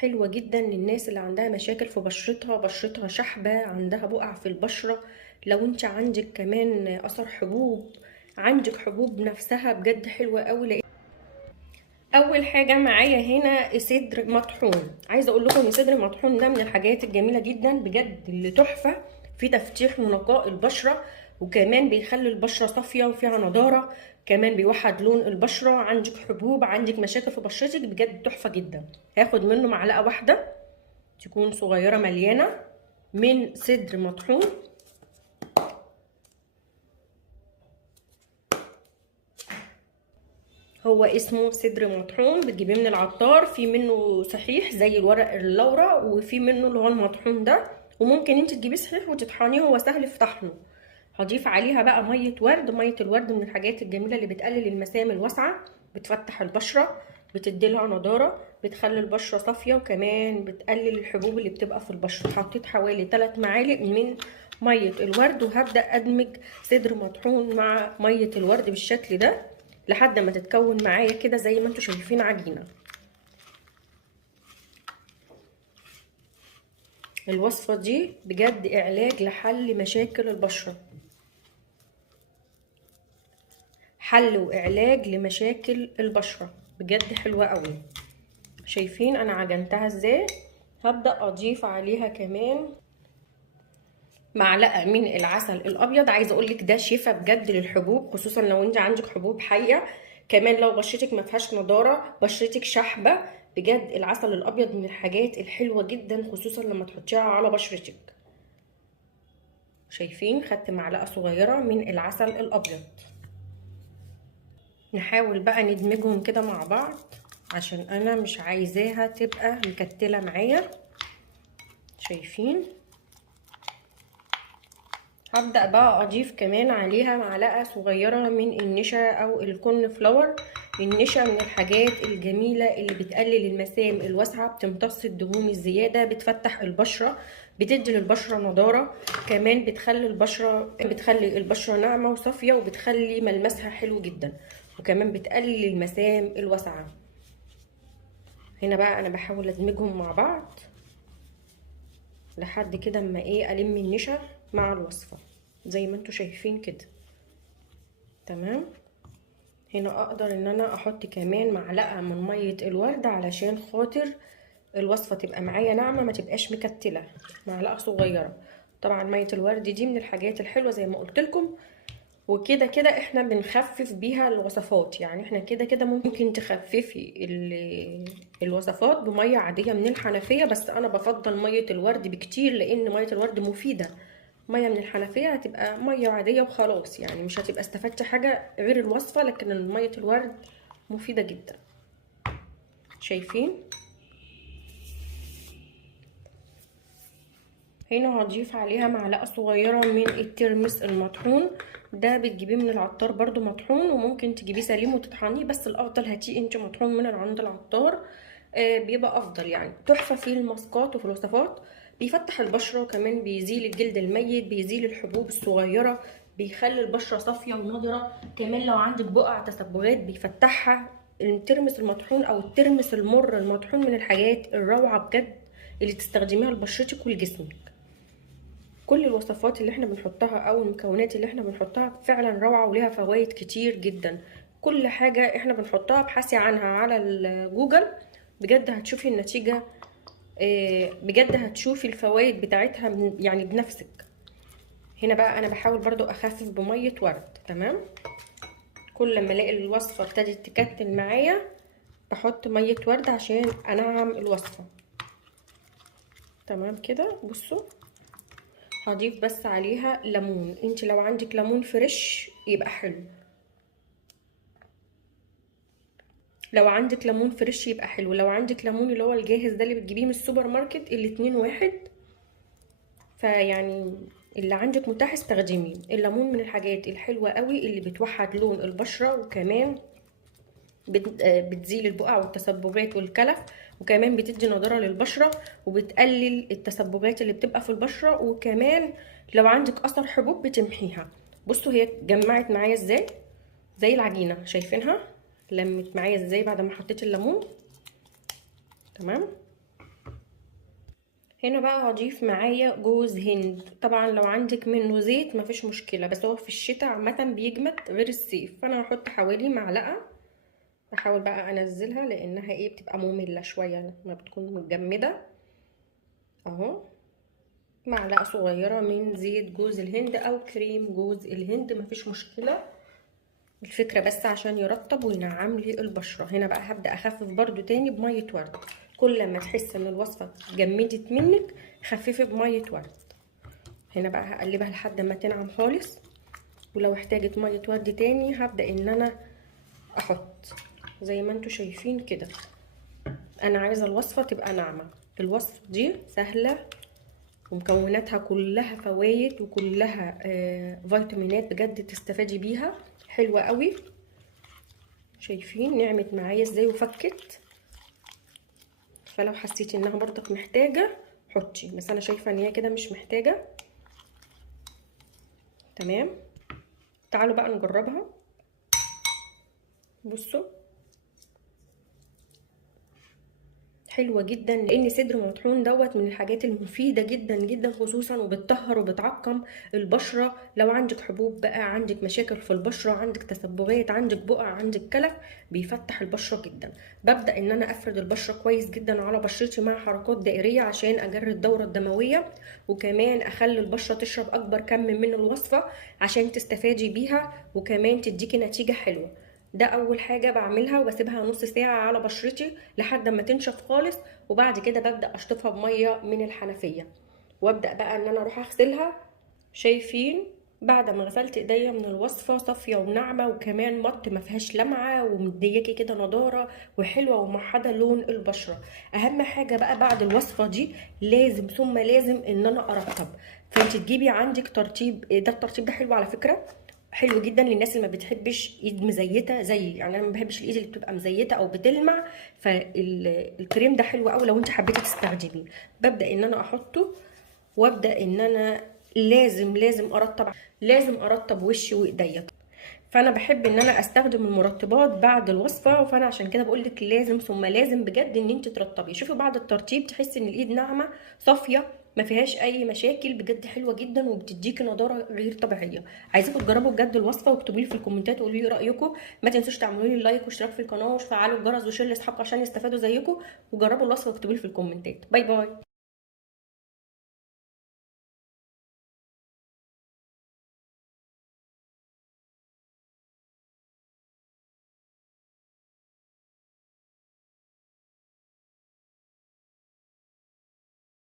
حلوة جدا للناس اللي عندها مشاكل في بشرتها شحبة، عندها بقع في البشرة. لو انت عندك كمان اثر حبوب، عندك حبوب نفسها، بجد حلوة قوي. اول حاجة معايا هنا صدر مطحون. عايزة اقول لكم ان صدر مطحون ده من الحاجات الجميلة جدا بجد، اللي تحفة في تفتيح ونقاء البشرة، وكمان بيخلي البشرة صافية وفيها نضارة، كمان بيوحد لون البشرة. عندك حبوب، عندك مشاكل في بشرتك، بجد تحفة جدا. هاخد منه معلقة واحدة تكون صغيرة مليانة من صدر مطحون. هو اسمه صدر مطحون، بتجيبيه من العطار، في منه صحيح زي الورق اللورا، وفي منه اللي هو المطحون ده، وممكن انت تجيبيه صحيح وتطحنيه، هو سهل في طحنه. هضيف عليها بقى ميه ورد. ميه الورد من الحاجات الجميله اللي بتقلل المسام الواسعه، بتفتح البشره، بتديلها نضاره، بتخلي البشره صافيه، وكمان بتقلل الحبوب اللي بتبقى في البشره. حطيت حوالي 3 معالق من ميه الورد، وهبدا ادمج صدر مطحون مع ميه الورد بالشكل ده لحد ما تتكون معايا كده زي ما انتم شايفين عجينه. الوصفه دي بجد علاج لحل مشاكل البشره، حل وعلاج لمشاكل البشره، بجد حلوه قوي. شايفين انا عجنتها ازاي؟ هبدا اضيف عليها كمان معلقه من العسل الابيض. عايزه اقولك ده شفا بجد للحبوب، خصوصا لو انت عندك حبوب حيه، كمان لو بشرتك ما فيهاش نضاره، بشرتك شحبه، بجد العسل الابيض من الحاجات الحلوه جدا، خصوصا لما تحطيها على بشرتك. شايفين خدت معلقه صغيره من العسل الابيض. نحاول بقى ندمجهم كده مع بعض عشان انا مش عايزاها تبقى مكتله معايا. شايفين؟ هبدأ بقى اضيف كمان عليها معلقة صغيرة من النشا او الكورن فلاور. النشا من الحاجات الجميلة اللي بتقلل المسام الواسعة، بتمتص الدهون الزيادة، بتفتح البشرة، بتدي للبشرة نضارة، كمان بتخلي البشرة ناعمة وصافية، وبتخلي ملمسها حلو جدا، وكمان بتقلل المسام الواسعة. هنا بقى انا بحاول ادمجهم مع بعض لحد كده اما الم النشا مع الوصفه زي ما انتوا شايفين كده. تمام. هنا اقدر ان انا احط كمان معلقه من ميه الورد علشان خاطر الوصفه تبقى معايا ناعمه، ما تبقاش مكتله، معلقه صغيره. طبعا ميه الورد دي من الحاجات الحلوه زي ما قلت لكم، وكده كده احنا بنخفف بيها الوصفات. يعني احنا كده كده ممكن تخففي الوصفات بميه عاديه من الحنفيه، بس انا بفضل ميه الورد بكتير، لان ميه الورد مفيده. ميه من الحنفيه هتبقى ميه عاديه وخلاص، يعني مش هتبقى استفدتي حاجه غير الوصفه، لكن ميه الورد مفيده جدا. شايفين؟ هنا هضيف عليها معلقه صغيره من الترمس المطحون. ده بتجيبيه من العطار برضو مطحون، وممكن تجيبيه سليم وتطحنيه، بس الافضل هاتيه انت مطحون من عند العطار، بيبقى افضل. يعني تحفه في الماسكات وفي الوصفات، بيفتح البشره، وكمان بيزيل الجلد الميت، بيزيل الحبوب الصغيره، بيخلي البشره صافيه ونضره. كمان لو عندك بقع تسبغات بيفتحها. الترمس المطحون او الترمس المر المطحون من الحاجات الروعه بجد اللي تستخدميها لبشرتك ولجسمك. كل الوصفات اللي احنا بنحطها او المكونات اللي احنا بنحطها فعلا روعة وليها فوائد كتير جدا. كل حاجة احنا بنحطها ابحثي عنها على الجوجل، بجد هتشوفي النتيجة، بجد هتشوفي الفوائد بتاعتها يعني بنفسك. هنا بقى انا بحاول برضو اخفف بمية ورد. تمام. كل ما الاقي الوصفة ابتدت تكتل معايا بحط مية ورد عشان انعم الوصفة. تمام كده. بصوا، هضيف بس عليها ليمون. انت لو عندك ليمون فريش يبقى حلو، لو عندك ليمون فريش يبقى حلو. لو عندك ليمون اللي هو الجاهز ده اللي بتجيبيه من السوبر ماركت، الاتنين واحد، فيعني اللي عندك متاح استخدميه. الليمون من الحاجات الحلوة قوي اللي بتوحد لون البشرة، وكمان بتزيل البقع والتسبغات والكلف، وكمان بتدي نضاره للبشره، وبتقلل التسبغات اللي بتبقى في البشره، وكمان لو عندك اثر حبوب بتمحيها. بصوا هي جمعت معايا ازاي زي العجينه، شايفينها لمت معايا ازاي بعد ما حطيت الليمون. تمام. هنا بقى هضيف معايا جوز هند. طبعا لو عندك منه زيت مفيش مشكله، بس هو في الشتاء عامه بيجمد غير الصيف. فانا هحط حوالي معلقه. بحاول بقى انزلها لانها ايه بتبقى ممله شويه ما بتكون متجمده. اهو معلقه صغيره من زيت جوز الهند او كريم جوز الهند مفيش مشكله. الفكره بس عشان يرطب وينعم لي البشره. هنا بقى هبدا اخفف برده تاني بميه ورد. كل ما تحس ان الوصفه جمدت منك خففي بميه ورد. هنا بقى هقلبها لحد ما تنعم خالص، ولو احتاجت ميه ورد تاني هبدا ان انا احط زي ما انتوا شايفين كده. انا عايزه الوصفه تبقى ناعمه. الوصفه دي سهله ومكوناتها كلها فوائد وكلها فيتامينات بجد تستفادي بيها، حلوه قوي. شايفين نعمت معايا ازاي وفكت. فلو حسيتي انها برضك محتاجه حطي، بس انا شايفه ان هي كده مش محتاجه. تمام، تعالوا بقى نجربها. بصوا حلوه جدا، لان صدر مطحون دوت من الحاجات المفيده جدا جدا، خصوصا وبتطهر وبتعقم البشره. لو عندك حبوب بقى، عندك مشاكل في البشره، عندك تسبغات، عندك بقع، عندك كلف، بيفتح البشره جدا. ببدا ان انا افرد البشره كويس جدا على بشرتي مع حركات دائريه عشان اجري الدوره الدمويه، وكمان اخلي البشره تشرب اكبر كم من الوصفه عشان تستفادي بيها وكمان تديكي نتيجه حلوه. ده اول حاجه بعملها، وبسيبها نص ساعه على بشرتي لحد ما تنشف خالص، وبعد كده ببدا اشطفها بميه من الحنفيه، وابدا بقى ان انا اروح اغسلها. شايفين بعد ما غسلت ايديا من الوصفه صافيه وناعمه، وكمان مط ما فيهاش لمعه، ومدياكي كده نضاره وحلوه وموحده لون البشره. اهم حاجه بقى بعد الوصفه دي لازم ثم لازم ان انا ارطب. فانت تجيبي عندك ترطيب، ده الترطيب ده حلو على فكره، حلو جدا للناس اللي ما بتحبش ايد مزيته زي يعني انا ما بحبش الايد اللي بتبقى مزيته او بتلمع. فالكريم ده حلو قوي لو انت حبيتي تستخدميه. ببدا ان انا احطه، وابدا ان انا لازم ارطب، لازم ارطب وشي وايديا. فانا بحب ان انا استخدم المرطبات بعد الوصفه، فانا عشان كده بقول لك لازم ثم لازم بجد ان انت ترطبي. شوفي بعد الترطيب تحسي ان الايد ناعمه صافيه ما فيهاش اي مشاكل، بجد حلوه جدا وبتديكي نضاره غير طبيعيه. عايزاكم تجربوا بجد الوصفه واكتبوا لي في الكومنتات وقولوا لي رايكم. ما تنسوش تعملوا لي لايك واشتراك في القناه وتفعلوا الجرس وشير لاصحابكم عشان يستفادوا زيكم. وجربوا الوصفه واكتبوا لي في الكومنتات. باي باي.